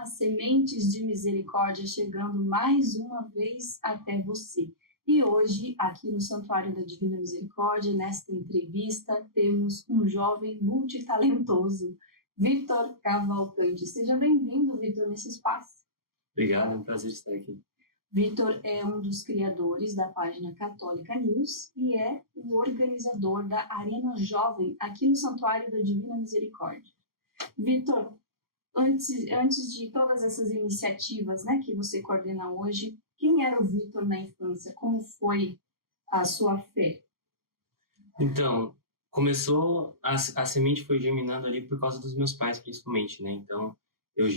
Olá, sementes de misericórdia chegando mais uma vez até você. E hoje, aqui no Santuário da Divina Misericórdia, nesta entrevista, temos um jovem multitalentoso, Vitor Cavalcante. Seja bem-vindo, Vitor, nesse espaço. Obrigado, é um prazer estar aqui. Vitor é um dos criadores da página Católica News e é o organizador da Arena Jovem aqui no Santuário da Divina Misericórdia. Vitor, antes de todas essas iniciativas, né, que você coordena hoje, quem era o Vitor na infância? Como foi a sua fé? Então, a semente foi germinando ali por causa dos meus pais, principalmente, né? Então, eu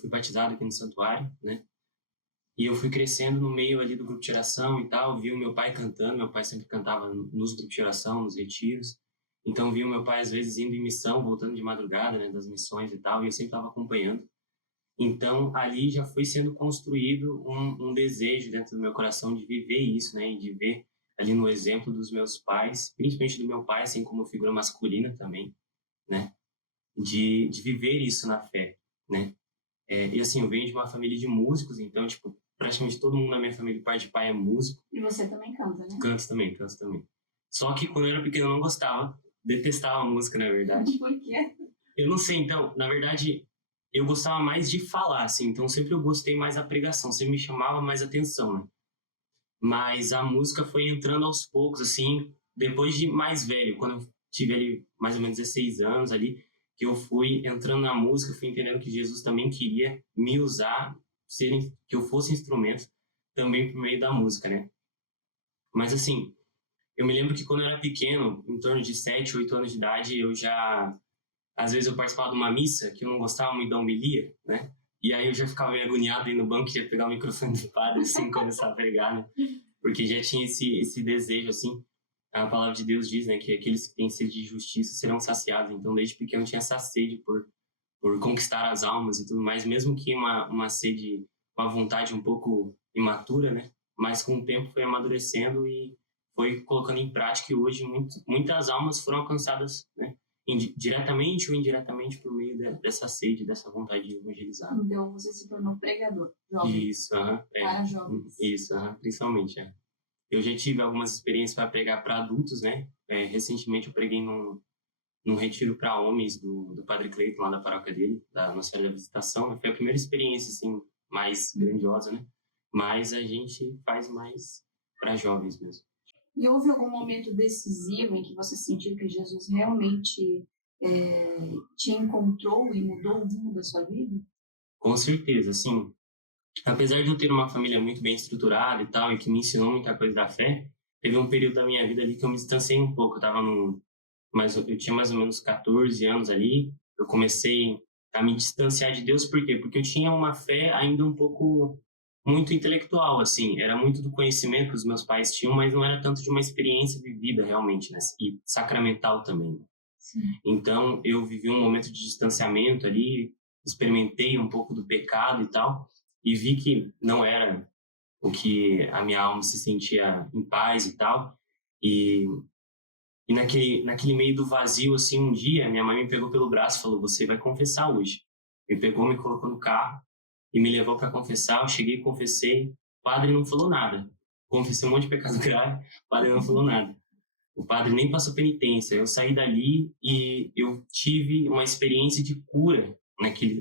fui batizado aqui no santuário, né? E eu fui crescendo no meio ali do grupo de oração e tal, vi o meu pai cantando, meu pai sempre cantava nos grupos de oração, nos retiros. Então, vi o meu pai, às vezes, indo em missão, voltando de madrugada, né, das missões e tal, e eu sempre estava acompanhando. Então, ali já foi sendo construído um desejo dentro do meu coração de viver isso, né? E de ver ali no exemplo dos meus pais, principalmente do meu pai, assim como figura masculina também, né? De viver isso na fé, né? E assim, eu venho de uma família de músicos, então, tipo, praticamente todo mundo na minha família, pai de pai, é músico. E você também canta, né? Canto também. Só que quando eu era pequeno eu não gostava, detestava a música, na verdade. Por quê? Eu não sei, então, na verdade, eu gostava mais de falar, assim, então sempre eu gostei mais da pregação, sempre me chamava mais atenção, né? Mas a música foi entrando aos poucos, assim, depois de mais velho, quando eu tive ali mais ou menos 16 anos ali, que eu fui entrando na música, fui entendendo que Jesus também queria me usar, que eu fosse instrumento também por meio da música, né? Mas assim, eu me lembro que quando eu era pequeno, em torno de 7, 8 anos de idade, às vezes eu participava de uma missa que eu não gostava muito da homilia, né? E aí eu já ficava meio agoniado aí no banco, ia pegar o microfone do padre, assim, começar a pregar, né? Porque já tinha esse desejo, assim. A palavra de Deus diz, né, que aqueles que têm sede de justiça serão saciados. Então, desde pequeno, eu tinha essa sede por conquistar as almas e tudo mais, mesmo que uma sede, uma vontade um pouco imatura, né? Mas com o tempo foi amadurecendo e foi colocando em prática, e hoje muitas almas foram alcançadas, né? Diretamente ou indiretamente por meio dessa sede, dessa vontade de evangelizar. Então você se tornou pregador, jovem. Isso, para jovens. Isso, principalmente, Eu já tive algumas experiências para pregar para adultos, né? Recentemente eu preguei num retiro para homens do Padre Cleiton, lá da paróquia dele, da Nossa Senhora da Visitação. Foi a primeira experiência, assim, mais grandiosa, né? Mas a gente faz mais para jovens mesmo. E houve algum momento decisivo em que você sentiu que Jesus realmente te encontrou e mudou o rumo da sua vida? Com certeza, assim, apesar de eu ter uma família muito bem estruturada e tal, e que me ensinou muita coisa da fé, teve um período da minha vida ali que eu me distanciei um pouco. Eu tinha mais ou menos 14 anos ali, eu comecei a me distanciar de Deus. Por quê? Porque eu tinha uma fé ainda um pouco muito intelectual, assim, era muito do conhecimento que os meus pais tinham, mas não era tanto de uma experiência vivida realmente, né? E sacramental também. Sim. Então, eu vivi um momento de distanciamento ali, experimentei um pouco do pecado e tal, e vi que não era o que a minha alma se sentia em paz e tal. E naquele meio do vazio, assim, um dia, minha mãe me pegou pelo braço e falou: "Você vai confessar hoje". Me pegou, me colocou no carro e me levou para confessar. Eu cheguei, confessei. O padre não falou nada. Confessei um monte de pecado grave, o padre não falou nada. O padre nem passou penitência. Eu saí dali e eu tive uma experiência de cura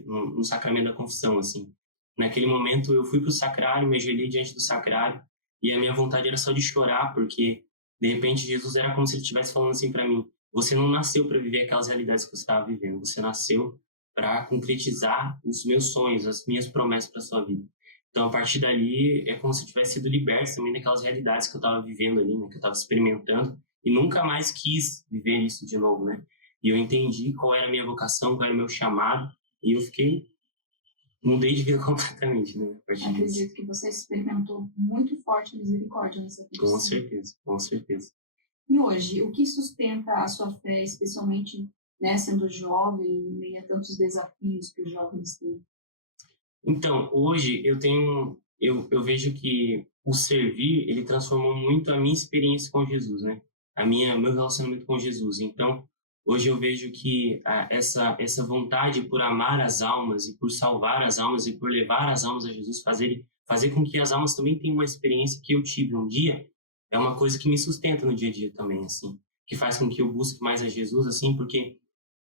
no sacramento da confissão, assim. Naquele momento eu fui pro sacrário, me ajoelhei diante do sacrário e a minha vontade era só de chorar, porque de repente Jesus era como se ele estivesse falando assim para mim: "Você não nasceu para viver aquelas realidades que você estava vivendo. Você nasceu para concretizar os meus sonhos, as minhas promessas para sua vida". Então, a partir dali, é como se eu tivesse sido liberto também daquelas realidades que eu estava vivendo ali, né, que eu estava experimentando, e nunca mais quis viver isso de novo, né? E eu entendi qual era a minha vocação, qual era o meu chamado, e eu mudei de vida completamente, né? Acredito que você experimentou muito forte a misericórdia nessa condição. Com certeza. E hoje, o que sustenta a sua fé, especialmente, né, sendo jovem, em meio a tantos desafios que os jovens têm? Então, hoje eu vejo que o servir, ele transformou muito a minha experiência com Jesus, né? Meu relacionamento com Jesus. Então, Hoje eu vejo que essa vontade por amar as almas e por salvar as almas e por levar as almas a Jesus, fazer com que as almas também tenham uma experiência que eu tive um dia, é uma coisa que me sustenta no dia a dia também, assim, que faz com que eu busque mais a Jesus, assim, porque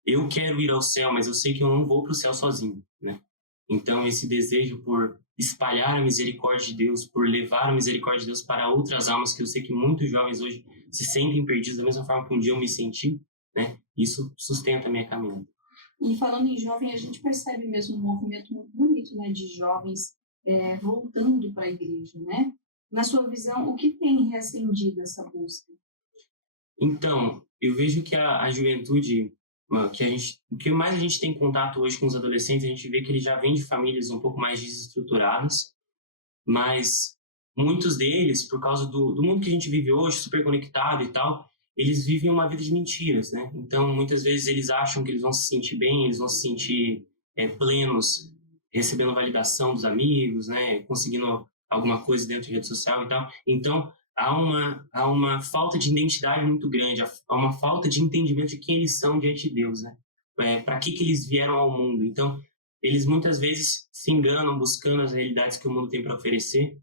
eu quero ir ao céu, mas eu sei que eu não vou para o céu sozinho, né? Então, esse desejo por espalhar a misericórdia de Deus, por levar a misericórdia de Deus para outras almas, que eu sei que muitos jovens hoje se sentem perdidos da mesma forma que um dia eu me senti, né? Isso sustenta a minha caminhada. E falando em jovem, a gente percebe mesmo um movimento muito bonito, né, de jovens voltando para a igreja, né? Na sua visão, o que tem reacendido essa busca? Então, eu vejo que a juventude, o que mais a gente tem contato hoje com os adolescentes, a gente vê que eles já vêm de famílias um pouco mais desestruturadas, mas muitos deles, por causa do mundo que a gente vive hoje, super conectado e tal, eles vivem uma vida de mentiras, né? Então, muitas vezes eles acham que eles vão se sentir bem, eles vão se sentir plenos, recebendo validação dos amigos, né? Conseguindo alguma coisa dentro de rede social e tal. Então, há uma falta de identidade muito grande, há uma falta de entendimento de quem eles são diante de Deus, né? Para que eles vieram ao mundo. Então, eles muitas vezes se enganam buscando as realidades que o mundo tem para oferecer,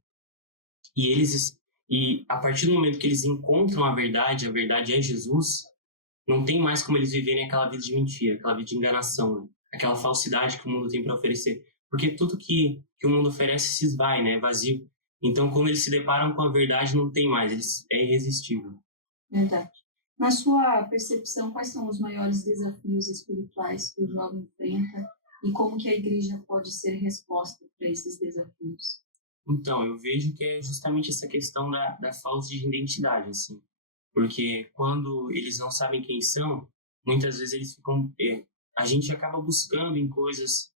e a partir do momento que eles encontram a verdade é Jesus, não tem mais como eles viverem aquela vida de mentira, aquela vida de enganação, né? Aquela falsidade que o mundo tem para oferecer. Porque tudo que o mundo oferece se esvai, né? É vazio. Então, quando eles se deparam com a verdade, não tem mais, é irresistível. Verdade. Na sua percepção, quais são os maiores desafios espirituais que o jovem enfrenta e como que a igreja pode ser resposta para esses desafios? Então, eu vejo que é justamente essa questão da falta de identidade, assim. Porque quando eles não sabem quem são, muitas vezes eles ficam... a gente acaba buscando em coisas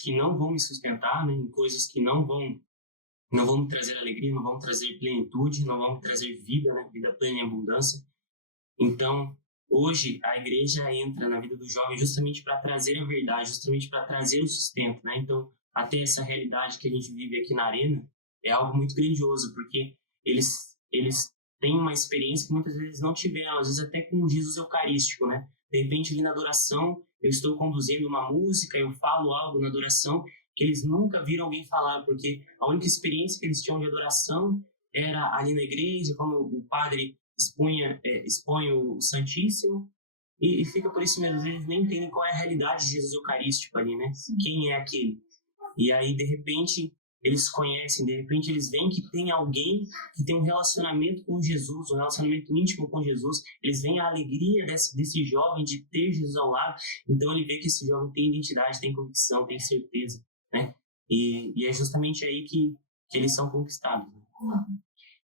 que não vão me sustentar, né? Em coisas que não vão me trazer alegria, não vão trazer plenitude, não vão trazer vida, né? Vida plena e abundância. Então, hoje, a igreja entra na vida do jovem justamente para trazer a verdade, justamente para trazer o sustento, né? Então, até essa realidade que a gente vive aqui na Arena é algo muito grandioso, porque eles têm uma experiência que muitas vezes não tiveram, às vezes até com Jesus Eucarístico, né? De repente, ali na adoração, eu estou conduzindo uma música, eu falo algo na adoração que eles nunca viram alguém falar, porque a única experiência que eles tinham de adoração era ali na igreja, como o padre expõe o Santíssimo, e fica por isso mesmo, eles nem entendem qual é a realidade de Jesus Eucarístico ali, né? Quem é aquele? E aí, de repente, eles conhecem, de repente eles veem que tem alguém que tem um relacionamento com Jesus, um relacionamento íntimo com Jesus, eles veem a alegria desse jovem de ter Jesus ao lado, então ele vê que esse jovem tem identidade, tem convicção, tem certeza, né? E é justamente aí que eles são conquistados.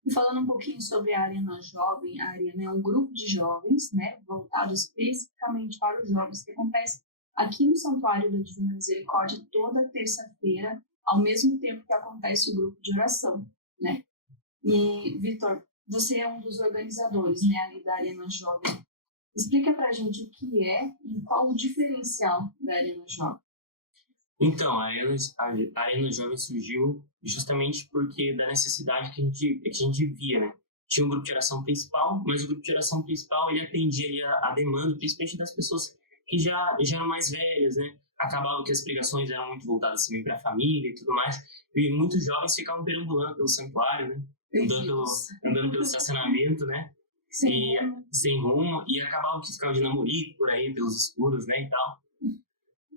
E falando um pouquinho sobre a Arena Jovem, a Arena é um grupo de jovens, né, voltado especificamente para os jovens, que acontece aqui no Santuário da Divina Misericórdia toda terça-feira, ao mesmo tempo que acontece o grupo de oração, né? E, Vitor, você é um dos organizadores, né, ali da Arena Jovem. Explica pra gente o que é e qual o diferencial da Arena Jovem. Então, a Arena Jovem surgiu justamente porque da necessidade que a gente via, né? Tinha um grupo de oração principal, mas o grupo de oração principal ele atendia ali a demanda, principalmente das pessoas que já eram mais velhas, né? Acabava que as pregações eram muito voltadas também para a família e tudo mais, e muitos jovens ficavam perambulando pelo santuário, né? Andando pelo estacionamento, né? Sem rumo, e acabavam que ficavam de namorico por aí, pelos escuros, né, e tal.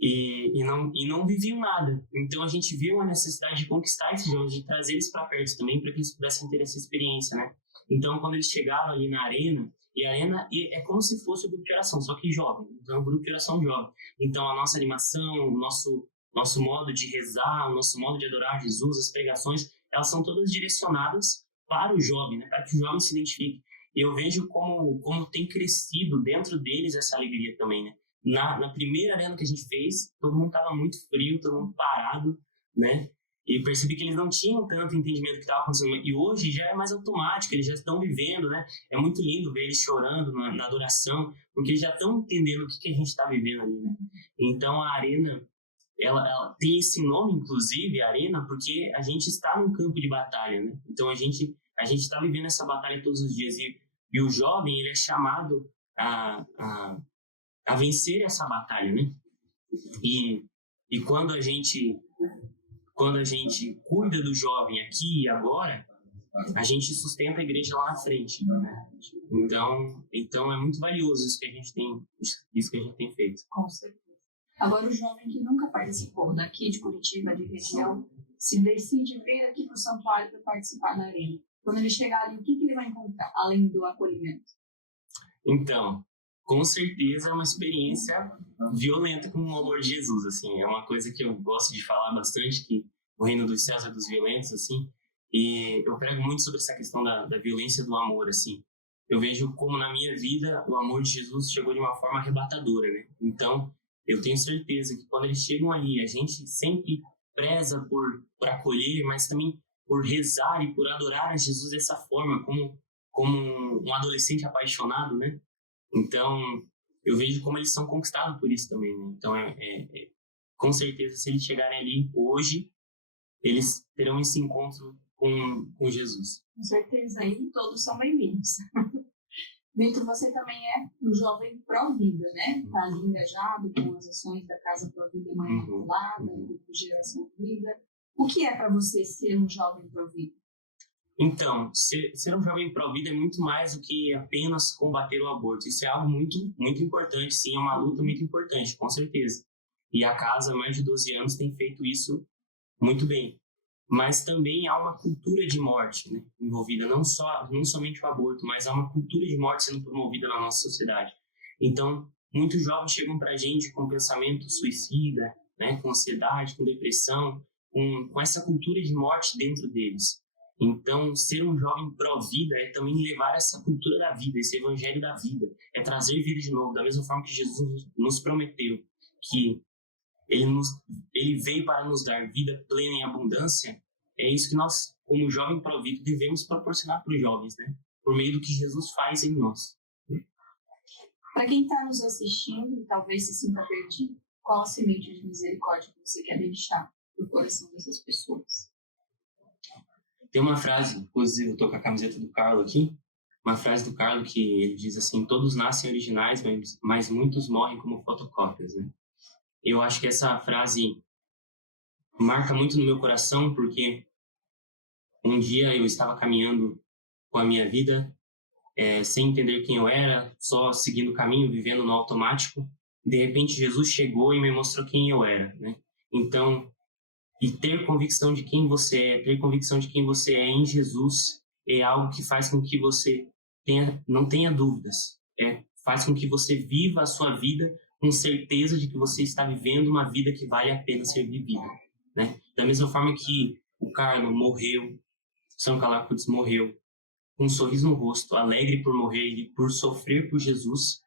E não viviam nada. Então a gente viu a necessidade de conquistar esses jovens, de trazer eles para perto também, para que eles pudessem ter essa experiência, né? Então quando eles chegaram ali na Arena, e a Arena é como se fosse o grupo de oração, só que jovem. Então é um grupo de oração jovem. Então a nossa animação, o nosso modo de rezar, o nosso modo de adorar Jesus, as pregações, elas são todas direcionadas para o jovem, né? Para que o jovem se identifique. E eu vejo como tem crescido dentro deles essa alegria também, né? Na primeira arena que a gente fez, todo mundo estava muito frio, todo mundo parado, né? E percebi que eles não tinham tanto entendimento do que estava acontecendo. E hoje já é mais automático, eles já estão vivendo, né? É muito lindo ver eles chorando na adoração, porque eles já estão entendendo o que a gente está vivendo ali, né? Então a arena, ela tem esse nome, inclusive, arena, porque a gente está num campo de batalha, né? Então a gente está vivendo essa batalha todos os dias. E o jovem, ele é chamado a vencer essa batalha, né? E quando a gente cuida do jovem aqui e agora, a gente sustenta a igreja lá na frente. Então é muito valioso isso que a gente tem feito. Com certeza. Agora, o jovem que nunca participou daqui de Curitiba, de região, se decide vir aqui para o santuário para participar da arena. Quando ele chegar ali, o que ele vai encontrar, além do acolhimento? Então, com certeza é uma experiência violenta com o amor de Jesus, assim. É uma coisa que eu gosto de falar bastante, que o reino dos céus é dos violentos, assim. E eu prego muito sobre essa questão da violência do amor, assim. Eu vejo como na minha vida o amor de Jesus chegou de uma forma arrebatadora, né? Então, eu tenho certeza que quando eles chegam ali, a gente sempre preza por acolher, mas também por rezar e por adorar a Jesus dessa forma, como um adolescente apaixonado, né? Então, eu vejo como eles são conquistados por isso também, né? Então, com certeza, se eles chegarem ali hoje, eles terão esse encontro com Jesus. Com certeza, aí todos são bem-vindos. Vitor, você também é um jovem pró-vida, né? Está ali engajado com as ações da Casa Pró-Vida Mãe Imaculada, do Grupo Geração Vida. O que é para você ser um jovem pró-vida? Então, ser um jovem pró-vida é muito mais do que apenas combater o aborto. Isso é algo muito, muito importante, sim, é uma luta muito importante, com certeza. E a Casa, há mais de 12 anos, tem feito isso muito bem. Mas também há uma cultura de morte, né, envolvida, não somente o aborto, mas há uma cultura de morte sendo promovida na nossa sociedade. Então, muitos jovens chegam para a gente com pensamento suicida, né, com ansiedade, com depressão, com essa cultura de morte dentro deles. Então, ser um jovem pró-vida é também levar essa cultura da vida, esse evangelho da vida, é trazer vida de novo, da mesma forma que Jesus nos prometeu, que ele veio para nos dar vida plena em abundância. É isso que nós, como jovem pró-vida, devemos proporcionar para os jovens, né? Por meio do que Jesus faz em nós. Para quem está nos assistindo e talvez se sinta perdido, qual a semente de misericórdia que você quer deixar no coração dessas pessoas? Tem uma frase, inclusive eu estou com a camiseta do Carlo aqui, uma frase do Carlo que ele diz assim: todos nascem originais, mas muitos morrem como fotocópias, né? Eu acho que essa frase marca muito no meu coração, porque um dia eu estava caminhando com a minha vida, sem entender quem eu era, só seguindo o caminho, vivendo no automático. De repente, Jesus chegou e me mostrou quem eu era, né? Então, e ter convicção de quem você é em Jesus, é algo que faz com que você não tenha dúvidas. Faz com que você viva a sua vida com certeza de que você está vivendo uma vida que vale a pena ser vivida, né? Da mesma forma que o Carlo morreu, São Calacutes morreu, com um sorriso no rosto, alegre por morrer e por sofrer por Jesus,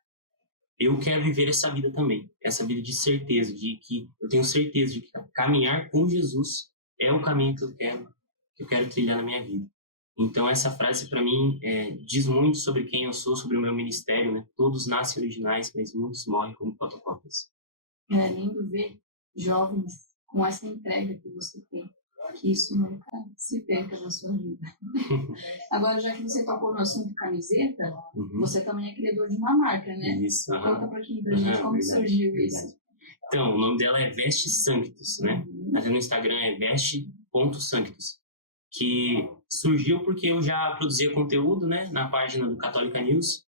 eu quero viver essa vida também, essa vida de certeza, de que eu tenho certeza de que caminhar com Jesus é o caminho que eu quero trilhar na minha vida. Então essa frase para mim diz muito sobre quem eu sou, sobre o meu ministério, né? Todos nascem originais, mas muitos morrem como fotocópias. É lindo ver jovens com essa entrega que você tem, que isso nunca se perca na sua vida. Agora, já que você tocou no assunto camiseta, você também é criador de uma marca, né? Isso. Conta pra gente como surgiu isso. Então, o nome dela é Veste Sanctus, né? Até no Instagram é veste.sanctus, que surgiu porque eu já produzia conteúdo, né, na página do Católica News,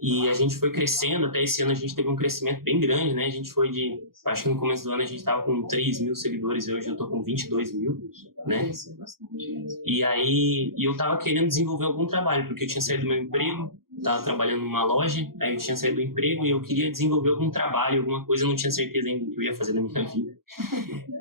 e a gente foi crescendo. Até esse ano a gente teve um crescimento bem grande, né? A gente foi acho que no começo do ano a gente estava com 3 mil seguidores e hoje eu estou com 22 mil, né? E aí eu estava querendo desenvolver algum trabalho, porque eu tinha saído do meu emprego, estava trabalhando numa loja, aí eu tinha saído do emprego e eu queria desenvolver algum trabalho, alguma coisa, eu não tinha certeza ainda do que eu ia fazer na minha vida.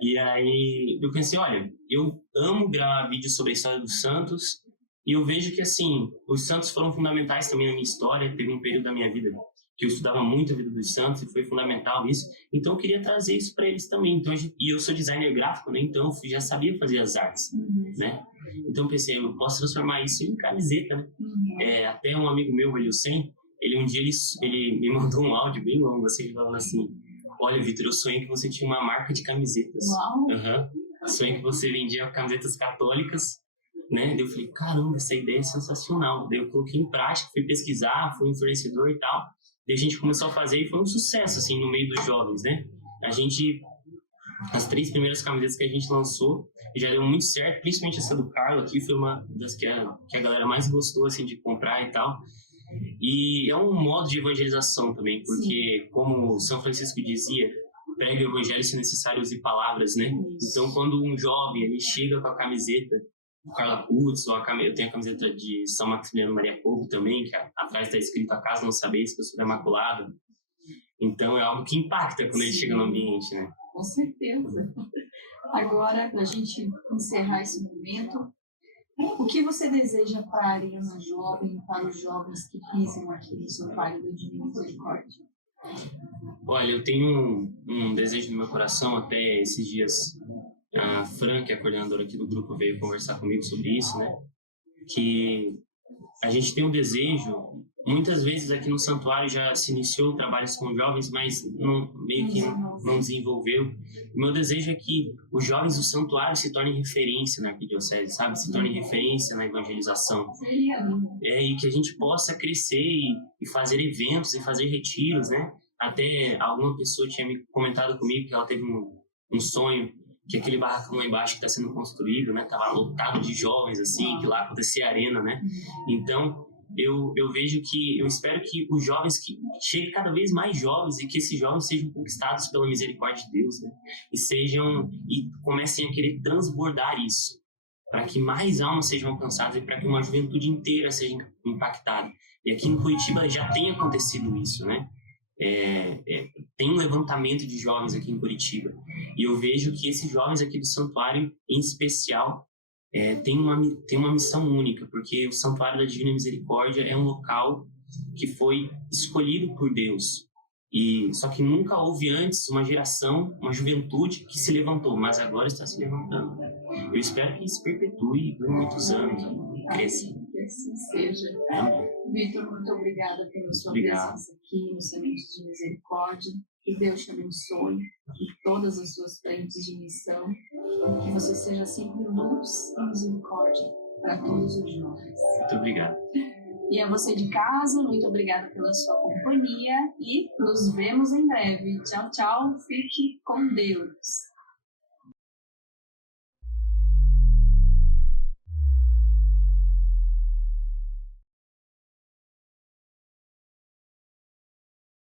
E aí eu pensei, olha, eu amo gravar vídeos sobre a história dos santos, e eu vejo que, assim, os santos foram fundamentais também na minha história. Teve um período da minha vida que eu estudava muito a vida dos santos e foi fundamental isso. Então, eu queria trazer isso para eles também. Então, e eu sou designer gráfico, né? Então, eu já sabia fazer as artes, né? Então, eu pensei, eu posso transformar isso em camiseta, né? Até um amigo meu, o Eliusen, um dia ele me mandou um áudio bem longo, assim, falando assim: olha, Vitor, eu sonhei que você tinha uma marca de camisetas. Uau! Sonhei que você vendia camisetas católicas né? Daí eu falei, caramba, essa ideia é sensacional. Daí eu coloquei em prática, fui pesquisar, fui influenciador e tal. Daí a gente começou a fazer e foi um sucesso, assim, no meio dos jovens, né? As 3 primeiras camisetas que a gente lançou já deu muito certo, principalmente essa do Carlo aqui, foi uma das que a galera mais gostou, assim, de comprar e tal. E é um modo de evangelização também, porque, como São Francisco dizia, pregue o evangelho se necessário use palavras, né? Então, quando um jovem ele chega com a camiseta do Carla Putz, ou eu tenho a camiseta de São Maximiliano Maria Couto também, que atrás está escrito a casa não sabeis que eu sou imaculado. Então, é algo que impacta quando ele chega no ambiente, né? Com certeza. Agora, para a gente encerrar esse momento, o que você deseja para a Arena Jovem, para os jovens que pisam aqui no Santuário da Divina Misericórdia? Olha, eu tenho um desejo no meu coração. Até esses dias a Fran, que é a coordenadora aqui do grupo, veio conversar comigo sobre isso, né? Que a gente tem um desejo. Muitas vezes aqui no santuário já se iniciou trabalhos com jovens, mas meio que não desenvolveu. O meu desejo é que os jovens do santuário se tornem referência na arquidiocese, sabe? Se tornem referência na evangelização. E que a gente possa crescer e fazer eventos e fazer retiros, né? Até alguma pessoa tinha me comentado comigo que ela teve um sonho que aquele barracão lá embaixo que está sendo construído, né? Tava lotado de jovens, assim, que lá acontecia a arena, né? Então, eu vejo que, eu espero que os jovens, que cheguem cada vez mais jovens e que esses jovens sejam conquistados pela misericórdia de Deus, né? E comecem a querer transbordar isso, para que mais almas sejam alcançadas e para que uma juventude inteira seja impactada. E aqui em Curitiba já tem acontecido isso, né? Tem um levantamento de jovens aqui em Curitiba. E eu vejo que esses jovens aqui do santuário, em especial, tem uma missão única, porque o Santuário da Divina Misericórdia é um local que foi escolhido por Deus. Só que nunca houve antes uma geração, uma juventude que se levantou, mas agora está se levantando. Eu espero que isso perpetue por muitos anos e cresça. Que assim seja. Amém. Vitor, muito obrigada pela sua presença aqui no Sementes de Misericórdia. Que Deus te abençoe em todas as suas frentes de missão. Que você seja sempre luz e misericórdia para todos os jovens. Muito obrigado. E a você de casa, muito obrigada pela sua companhia e nos vemos em breve. Tchau, tchau. Fique com Deus.